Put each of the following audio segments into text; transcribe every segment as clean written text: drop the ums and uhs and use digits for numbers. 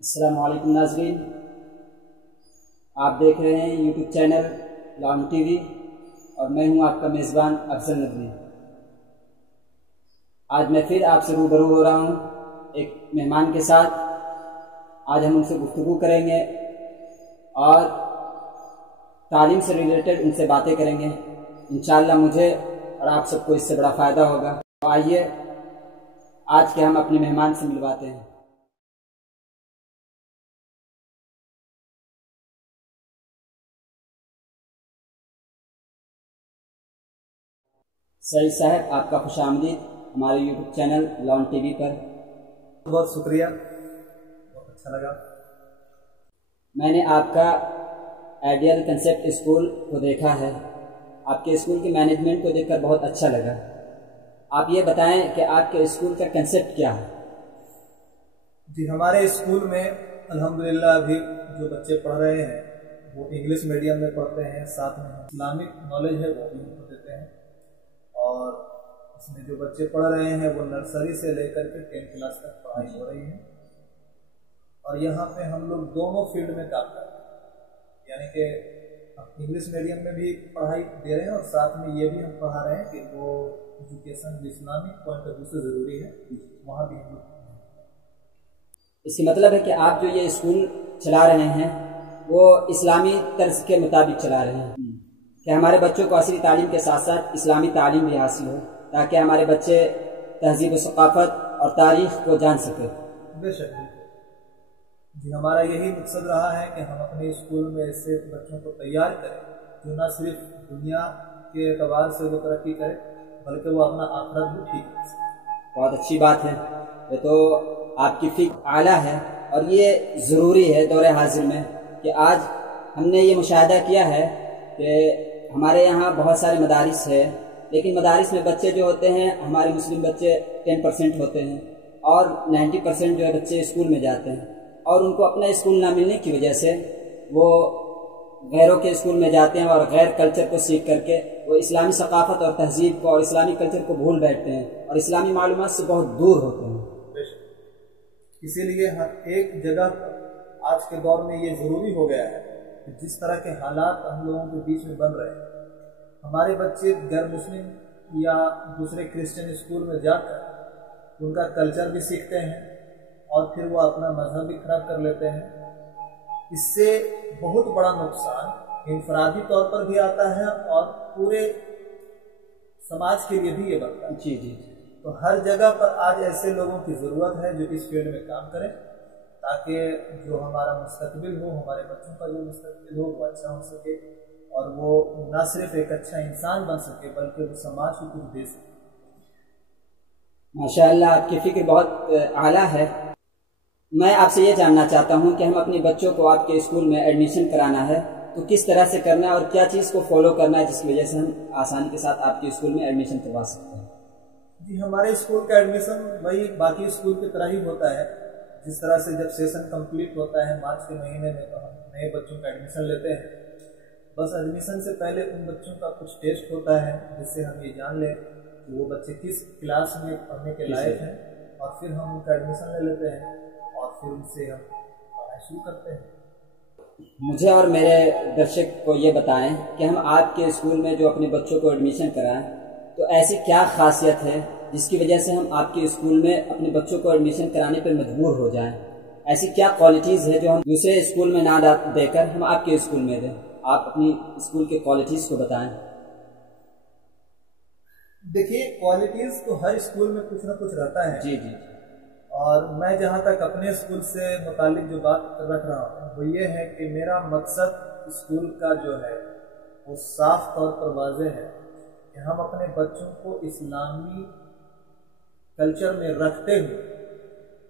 السلام علیکم ناظرین، آپ دیکھ رہے ہیں یوٹیوب چینل لانگ ٹی وی اور میں ہوں آپ کا میزبان افضل ندوی۔ آج میں پھر آپ سے روبرو ہو رہا ہوں ایک مہمان کے ساتھ۔ آج ہم ان سے گفتگو کریں گے اور تعلیم سے ریلیٹڈ ان سے باتیں کریں گے۔ انشاءاللہ مجھے اور آپ سب کو اس سے بڑا فائدہ ہوگا۔ تو آئیے آج کے ہم اپنے مہمان سے ملواتے ہیں۔ سعید صاحب، آپ کا خوش آمدید ہمارے YouTube channel long T V پر۔ بہت شکریہ، بہت اچھا لگا۔ میں نے آپ کا آئیڈیل کنسیپٹ اسکول کو دیکھا ہے، آپ کے اسکول کی مینجمنٹ کو دیکھ کر بہت اچھا لگا۔ آپ یہ بتائیں کہ آپ کے اسکول کا کنسیپٹ کیا ہے؟ جی، ہمارے اسکول میں الحمدللہ ابھی جو بچے پڑھ رہے ہیں وہ انگلش میڈیم میں پڑھتے ہیں، ساتھ میں اسلامک نالج ہے وہ بھی ان کو دیتے ہیں، اور اس میں جو بچے پڑھ رہے ہیں وہ نرسری سے لے کر کے 10 کلاس تک پڑھائی ہو رہی ہے۔ اور یہاں پہ ہم لوگ دونوں فیلڈ میں کام کر رہے ہیں، یعنی کہ انگلش میڈیم میں بھی پڑھائی دے رہے ہیں اور ساتھ میں یہ بھی ہم پڑھا رہے ہیں کہ وہ education Islamic point of view سے ضروری ہے، وہاں بھی ہم لوگ۔ اس کا مطلب ہے کہ آپ جو یہ اسکول چلا رہے ہیں وہ اسلامی طرز کے مطابق چلا رہے ہیں کہ ہمارے بچوں کو عصری تعلیم کے ساتھ ساتھ اسلامی تعلیم بھی حاصل ہو، تاکہ ہمارے بچے تہذیب و ثقافت اور تاریخ کو جان سکیں۔ بے شک جی، ہمارا یہی مقصد رہا ہے کہ ہم اپنے اسکول میں ایسے بچوں کو تیار کریں جو نہ صرف دنیا کے اعتبار سے وہ ترقی کرے بلکہ وہ اپنا آخرت بھی ٹھیک کر سکے۔ بہت اچھی بات ہے، یہ تو آپ کی فکر اعلیٰ ہے، اور یہ ضروری ہے دور حاضر میں کہ آج ہم نے یہ مشاہدہ کیا ہے کہ ہمارے یہاں بہت سارے مدارس ہے، لیکن مدارس میں بچے جو ہوتے ہیں ہمارے مسلم بچے 10% ہوتے ہیں، اور 90% جو ہے بچے اسکول میں جاتے ہیں، اور ان کو اپنا اسکول نہ ملنے کی وجہ سے وہ غیروں کے اسکول میں جاتے ہیں اور غیر کلچر کو سیکھ کر کے وہ اسلامی ثقافت اور تہذیب کو اور اسلامی کلچر کو بھول بیٹھتے ہیں اور اسلامی معلومات سے بہت دور ہوتے ہیں۔ اسی لیے ہر ایک جگہ آج کے دور میں یہ ضروری ہو گیا ہے کہ جس طرح کے حالات ہم لوگوں کے بیچ میں بن رہے ہیں، ہمارے بچے غیر مسلم یا دوسرے کرسچن اسکول میں جا کر ان کا کلچر بھی سیکھتے ہیں اور پھر وہ اپنا مذہب بھی خراب کر لیتے ہیں۔ اس سے بہت بڑا نقصان انفرادی طور پر بھی آتا ہے اور پورے سماج کے لیے بھی یہ بنتا ہے۔ جی جی، تو ہر جگہ پر آج ایسے لوگوں کی ضرورت ہے جو اس فیلڈ میں کام کریں، تاکہ جو ہمارا مستقبل ہو، ہمارے بچوں کا جو مستقبل ہو وہ اچھا ہو سکے، اور وہ نہ صرف ایک اچھا انسان بن سکے بلکہ وہ سماج کو کچھ دے سکے۔ ماشاءاللہ آپ کی فکر بہت اعلیٰ ہے۔ میں آپ سے یہ جاننا چاہتا ہوں کہ ہم اپنے بچوں کو آپ کے اسکول میں ایڈمیشن کرانا ہے تو کس طرح سے کرنا ہے اور کیا چیز کو فالو کرنا ہے جس کی وجہ سے ہم آسانی کے ساتھ آپ کے اسکول میں ایڈمیشن کروا سکتے ہیں؟ جی، ہمارے اسکول کا ایڈمیشن وہی باقی اسکول کی طرح ہی ہوتا ہے۔ جس طرح سے جب سیشن کمپلیٹ ہوتا ہے مارچ کے مہینے میں تو ہم نئے بچوں کا ایڈمیشن لیتے ہیں۔ بس ایڈمیشن سے پہلے ان بچوں کا کچھ ٹیسٹ ہوتا ہے جس سے ہم یہ جان لیں کہ وہ بچے کس کلاس میں پڑھنے کے لائق ہیں، اور پھر ہم ان کا ایڈمیشن لے لیتے ہیں اور پھر ان سے ہم پڑھائی شروع کرتے ہیں۔ مجھے اور میرے درشک کو یہ بتائیں کہ ہم آپ کے اسکول میں جو اپنے بچوں کو ایڈمیشن کرائیں تو ایسی کیا خاصیت ہے جس کی وجہ سے ہم آپ کے اسکول میں اپنے بچوں کو ایڈمیشن کرانے پر مجبور ہو جائیں؟ ایسی کیا کوالٹیز ہے جو ہم دوسرے اسکول میں نہ دے کر ہم آپ کے اسکول میں دیں؟ آپ اپنی اسکول کے کوالٹیز کو بتائیں۔ دیکھیے، کوالٹیز تو ہر اسکول میں کچھ نہ کچھ رہتا ہے۔ جی جی، اور میں جہاں تک اپنے اسکول سے متعلق جو بات رکھ رہا ہوں وہ یہ ہے کہ میرا مقصد اسکول کا جو ہے وہ صاف طور پر واضح ہے کہ ہم اپنے بچوں کو اسلامی کلچر میں رکھتے ہوئے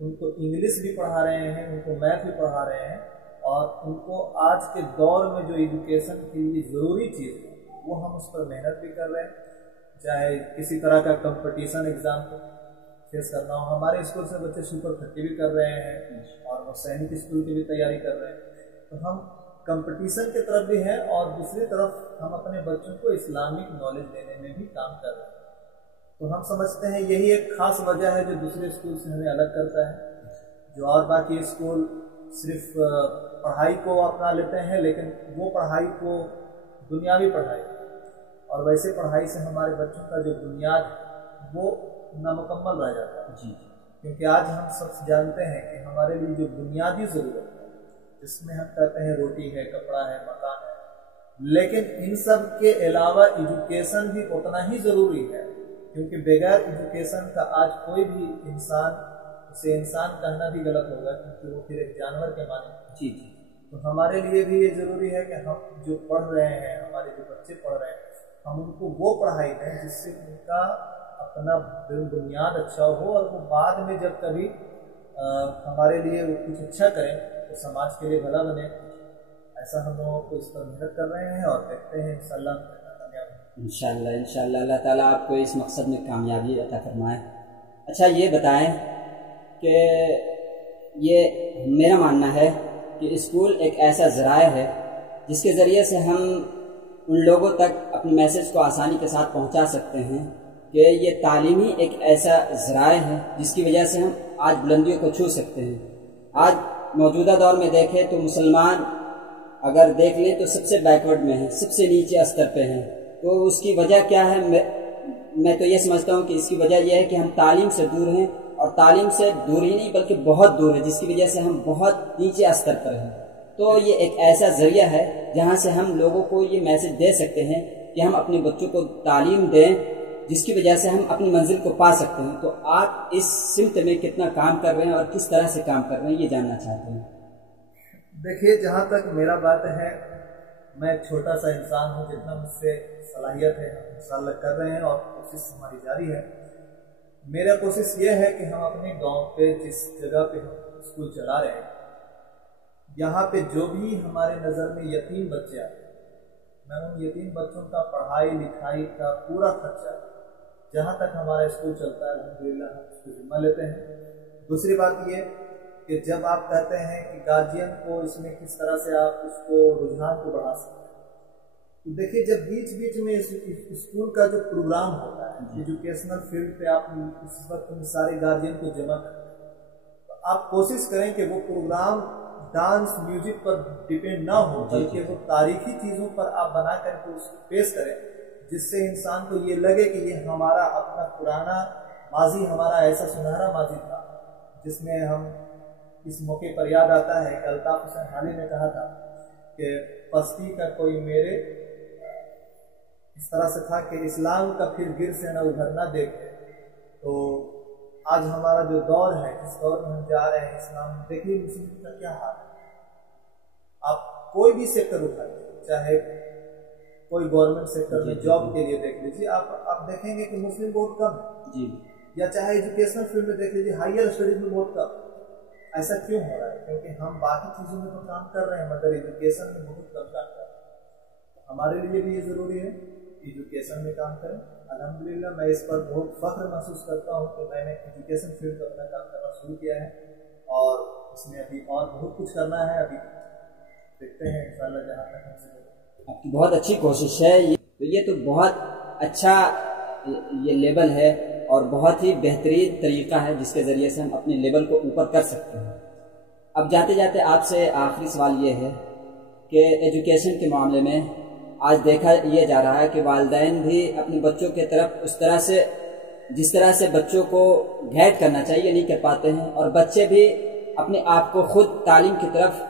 ان کو انگلش بھی پڑھا رہے ہیں، ان کو میتھ بھی پڑھا رہے ہیں، اور ان کو آج کے دور میں جو ایجوکیشن کے لیے ضروری چیز ہے وہ ہم اس پر محنت بھی کر رہے ہیں۔ چاہے کسی طرح کا کمپٹیشن ایگزام کو فیس کرنا ہو، ہمارے اسکول سے بچے سپر 30 بھی کر رہے ہیں اور وہ سینک اسکول کی بھی تیاری کر رہے ہیں۔ تو ہم کمپٹیشن کی طرف بھی ہیں اور دوسری طرف ہم اپنے بچوں کو اسلامک نالج دینے میں بھی کام کر رہے ہیں۔ تو ہم سمجھتے ہیں یہی ایک خاص وجہ ہے جو دوسرے اسکول سے ہمیں الگ کرتا ہے۔ جو اور باقی اسکول صرف پڑھائی کو اپنا لیتے ہیں، لیکن وہ پڑھائی کو دنیاوی پڑھائی اور ویسے پڑھائی سے ہمارے بچوں کا جو بنیاد ہے وہ نامکمل رہ جاتا ہے جی کیونکہ آج ہم سب جانتے ہیں کہ ہمارے لیے جو بنیادی ضرورت ہے، جس میں ہم کہتے ہیں روٹی ہے، کپڑا ہے، مکان ہے، لیکن ان سب کے علاوہ ایجوکیشن بھی اتنا ہی ضروری ہے، کیونکہ بغیر ایجوکیشن کا آج کوئی بھی انسان، اسے انسان کہنا بھی غلط ہوگا کیونکہ وہ پھر ایک جانور کے معنی جی تو ہمارے لیے بھی یہ ضروری ہے کہ ہم جو پڑھ رہے ہیں، ہمارے جو بچے پڑھ رہے ہیں، ہم ان کو وہ پڑھائی دیں جس سے ان کا اپنا بنیاد اچھا ہو اور وہ بعد میں جب کبھی ہمارے لیے وہ کچھ اچھا کریں تو سماج کے لیے بھلا بنے۔ ایسا ہم لوگوں کو اس پر محنت کر رہے ہیں اور دیکھتے ہیں انشاءاللہ کامیاب انشاءاللہ اللہ تعالیٰ آپ کو اس مقصد میں کامیابی عطا فرمائے۔ اچھا یہ بتائیں کہ یہ میرا ماننا ہے کہ اسکول ایک ایسا ذرائع ہے جس کے ذریعے سے ہم ان لوگوں تک اپنے میسیج کو آسانی کے ساتھ پہنچا سکتے ہیں کہ یہ تعلیمی ایک ایسا ذرائع ہے جس کی وجہ سے ہم آج بلندیوں کو چھو سکتے ہیں۔ آج موجودہ دور میں دیکھیں تو مسلمان اگر دیکھ لیں تو سب سے بیکورڈ میں ہیں، سب سے نیچے استر پہ ہیں۔ تو اس کی وجہ کیا ہے؟ میں تو یہ سمجھتا ہوں کہ اس کی وجہ یہ ہے کہ ہم تعلیم سے دور ہیں، اور تعلیم سے دور ہی نہیں بلکہ بہت دور ہے، جس کی وجہ سے ہم بہت نیچے استر پر ہیں۔ تو یہ ایک ایسا ذریعہ ہے جہاں سے ہم لوگوں کو یہ میسج دے سکتے ہیں کہ ہم اپنے بچوں کو تعلیم دیں جس کی وجہ سے ہم اپنی منزل کو پا سکتے ہیں۔ تو آپ اس سمت میں کتنا کام کر رہے ہیں اور کس طرح سے کام کر رہے ہیں یہ جاننا چاہتے ہیں۔ دیکھیے، جہاں تک میرا بات ہے، میں ایک چھوٹا سا انسان ہوں، جتنا مجھ سے صلاحیت ہے ہم انشاءاللہ کر رہے ہیں اور کوشش ہماری جاری ہے۔ میرا کوشش یہ ہے کہ ہم اپنے گاؤں پہ جس جگہ پہ ہم اسکول چلا رہے ہیں، یہاں پہ جو بھی ہمارے نظر میں یتیم بچے آتے ہیں، میں ان یتیم بچوں کا پڑھائی لکھائی کا پورا خرچہ جہاں تک ہمارا اسکول چلتا ہے الحمدللہ ہم اس کو ذمہ لیتے ہیں۔ دوسری بات یہ کہ جب آپ کہتے ہیں کہ گارجین کو اس میں کس طرح سے آپ اس کو رجحان کو بڑھا سکتے ہیں، تو دیکھیے جب بیچ بیچ میں اسکول کا جو پروگرام ہوتا ہے ایجوکیشنل فیلڈ پہ، آپ اس وقت سارے گارجین کو جمع کرتے ہیں، تو آپ کوشش کریں کہ وہ پروگرام ڈانس میوزک پر ڈپینڈ نہ ہو بلکہ وہ تاریخی چیزوں پر آپ بنا کر کے اس کو پیش کریں، جس سے انسان کو یہ لگے کہ یہ ہمارا اپنا پرانا ماضی، ہمارا ایسا سنہرا ماضی تھا جس میں ہم اس موقع پر یاد آتا ہے کہ الطاف حسین حالی نے کہا تھا کہ پستی کا کوئی میرے اس طرح سے تھا کہ اسلام کا پھر گر سے نہ ادھر نہ دیکھے۔ تو آج ہمارا جو دور ہے، جس دور میں ہم جا رہے ہیں، اسلام دیکھیے مسلم کا کیا حال ہے۔ آپ کوئی بھی سیکٹر اٹھائیے، چاہے کوئی گورنمنٹ سیکٹر میں جاب کے لیے دیکھ لیجیے، آپ دیکھیں گے کہ مسلم بہت کم ہے، یا چاہے ایجوکیشنل فیلڈ میں دیکھ لیجیے، ہائیر اسٹڈیز میں بہت کم۔ ایسا کیوں ہو رہا ہے؟ کیونکہ ہم باقی چیزوں میں تو کام کر رہے ہیں مگر ایجوکیشن میں بہت کم کام کر رہے ہیں۔ ہمارے لیے بھی یہ ضروری ہے ایجوکیشن میں کام کریں۔ الحمدللہ میں اس پر بہت فخر محسوس کرتا ہوں کہ میں نے ایجوکیشن فیلڈ پر اپنا کام کرنا شروع کیا ہے، اور اس میں ابھی اور بہت کچھ کرنا ہے۔ ابھی دیکھتے ہیں انشاءاللہ جہاں تک ہم سے آپ کی بہت اچھی کوشش ہے۔ یہ تو بہت اچھا یہ لیول ہے اور بہت ہی بہترین طریقہ ہے جس کے ذریعے سے ہم اپنے لیول کو اوپر کر سکتے ہیں۔ اب جاتے جاتے آپ سے آخری سوال یہ ہے کہ ایجوکیشن کے معاملے میں آج دیکھا یہ جا رہا ہے کہ والدین بھی اپنے بچوں کے طرف اس طرح سے، جس طرح سے بچوں کو گائیڈ کرنا چاہیے نہیں کر پاتے ہیں، اور بچے بھی اپنے آپ کو خود تعلیم کی طرف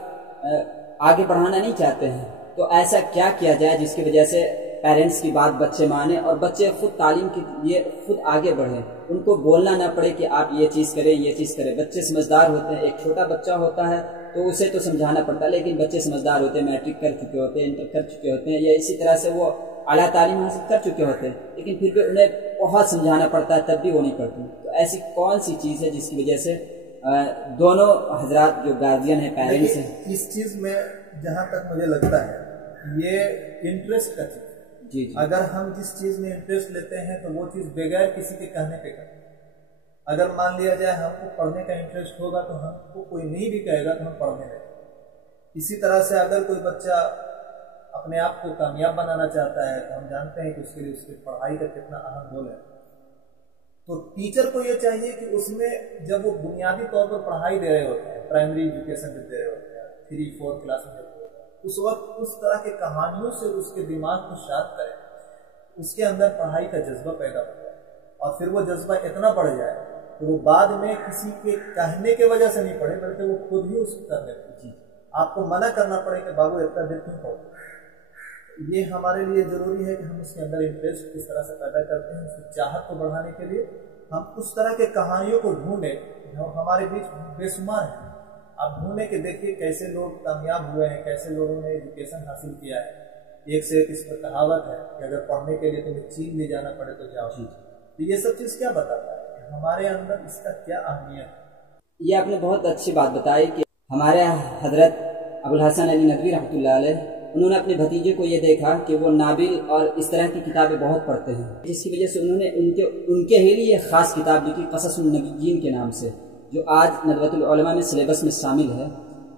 آگے بڑھانا نہیں چاہتے ہیں۔ تو ایسا کیا کیا جائے جس کی وجہ سے پیرنٹس کی بات بچے مانیں اور بچے خود تعلیم کے لیے خود آگے بڑھیں، ان کو بولنا نہ پڑے کہ آپ یہ چیز کریں یہ چیز کریں۔ بچے سمجھدار ہوتے ہیں، ایک چھوٹا بچہ ہوتا ہے تو اسے تو سمجھانا پڑتا ہے، لیکن بچے سمجھدار ہوتے ہیں، میٹرک کر چکے ہوتے ہیں، انٹر کر چکے ہوتے ہیں، یا اسی طرح سے وہ اعلیٰ تعلیم حاصل کر چکے ہوتے ہیں، لیکن پھر بھی انہیں بہت سمجھانا پڑتا ہے تب بھی وہ نہیں پڑھتے۔ تو ایسی کون سی چیز ہے جس کی وجہ سے دونوں حضرات جو گارجین ہیں، پیرنٹس ہیں، اس چیز میں جہاں تک مجھے لگتا ہے یہ انٹرسٹ کا چیز ہے۔ اگر ہم جس چیز میں انٹرسٹ لیتے ہیں تو وہ چیز بغیر کسی کے کہنے پہ کرتے ہیں۔ اگر مان لیا جائے ہم کو پڑھنے کا انٹرسٹ ہوگا تو ہم کو کوئی نہیں بھی کہے گا تو ہم پڑھنے لگیں۔ اسی طرح سے اگر کوئی بچہ اپنے آپ کو کامیاب بنانا چاہتا ہے تو ہم جانتے ہیں کہ اس کے لیے اس کی پڑھائی کا کتنا اہم رول ہے۔ تو ٹیچر کو یہ چاہیے کہ اس میں جب وہ بنیادی طور پر پڑھائی دے رہے ہوتے ہیں، پرائمری ایجوکیشن جب دے رہے ہوتے ہیں 3-4 کلاس میں جب ہوتے ہیں، اس وقت اس طرح کے کہانیوں سے اس کے دماغ کو شاد کریں، اس کے اندر پڑھائی کا جذبہ پیدا ہو جائے، اور پھر وہ جذبہ اتنا بڑھ جائے کہ وہ بعد میں کسی کے کہنے کی وجہ سے نہیں پڑھے، بلکہ وہ خود ہی اس کو کرنے لگے۔ آپ کو منع کرنا پڑے کہ بابو اتنا دیر کیوں پڑھو۔ یہ ہمارے لیے ضروری ہے کہ ہم اس کے اندر انٹرسٹ کس طرح سے پیدا کرتے ہیں، اس کی چاہت کو بڑھانے کے لیے ہم اس طرح کے کہانیوں کو ڈھونڈیں جو ہمارے بیچ بے شمار ہیں۔ آپ ڈھونڈیں کہ دیکھیے کیسے لوگ کامیاب ہوئے ہیں، کیسے لوگوں نے ایجوکیشن حاصل کیا ہے۔ ایک سے ایک اس پر کہاوت ہے کہ اگر پڑھنے کے لیے تمہیں چین لے جانا پڑے تو جاؤ۔ تو یہ سب چیز کیا بتاتا ہے کہ ہمارے اندر اس کا کیا اہمیت ہے۔ یہ آپ نے بہت اچھی بات بتائی کہ ہمارے حضرت ابوالحسن علی ندوی رحمۃ اللہ علیہ، انہوں نے اپنے بھتیجے کو یہ دیکھا کہ وہ ناول اور اس طرح کی کتابیں بہت پڑھتے ہیں، جس کی وجہ سے انہوں نے ان کے ہی لیے خاص کتاب لکھی قصص النبیین کے نام سے، جو آج ندوۃ العلماء میں سلیبس میں شامل ہے۔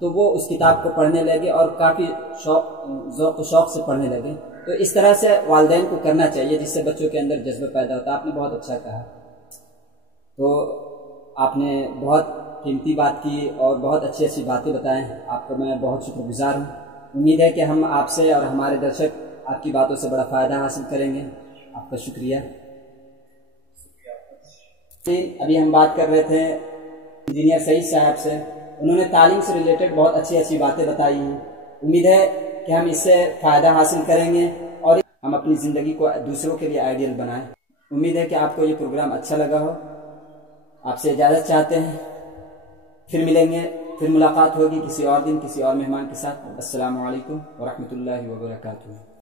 تو وہ اس کتاب کو پڑھنے لگے اور کافی ذوق و شوق سے پڑھنے لگے۔ تو اس طرح سے والدین کو کرنا چاہیے جس سے بچوں کے اندر جذبہ پیدا ہوتا ہے۔ آپ نے بہت اچھا کہا۔ تو آپ نے بہت قیمتی بات کی اور بہت اچھی اچھی باتیں بتائیں، آپ کو میں بہت شکر گزار ہوں۔ امید ہے کہ ہم آپ سے اور ہمارے درشک آپ کی باتوں سے بڑا فائدہ حاصل کریں گے۔ آپ کا شکریہ۔ ابھی ہم بات کر رہے تھے انجینئر سعید صاحب سے، انہوں نے تعلیم سے ریلیٹڈ بہت اچھی اچھی باتیں بتائی ہیں۔ امید ہے کہ ہم اس سے فائدہ حاصل کریں گے اور ہم اپنی زندگی کو دوسروں کے لیے آئیڈیل بنائیں۔ امید ہے کہ آپ کو یہ پروگرام اچھا لگا ہو۔ آپ سے اجازت چاہتے ہیں، پھر ملیں گے، پھر ملاقات ہوگی کسی اور دن کسی اور مہمان کے ساتھ۔ السلام علیکم ورحمۃ اللہ وبرکاتہ۔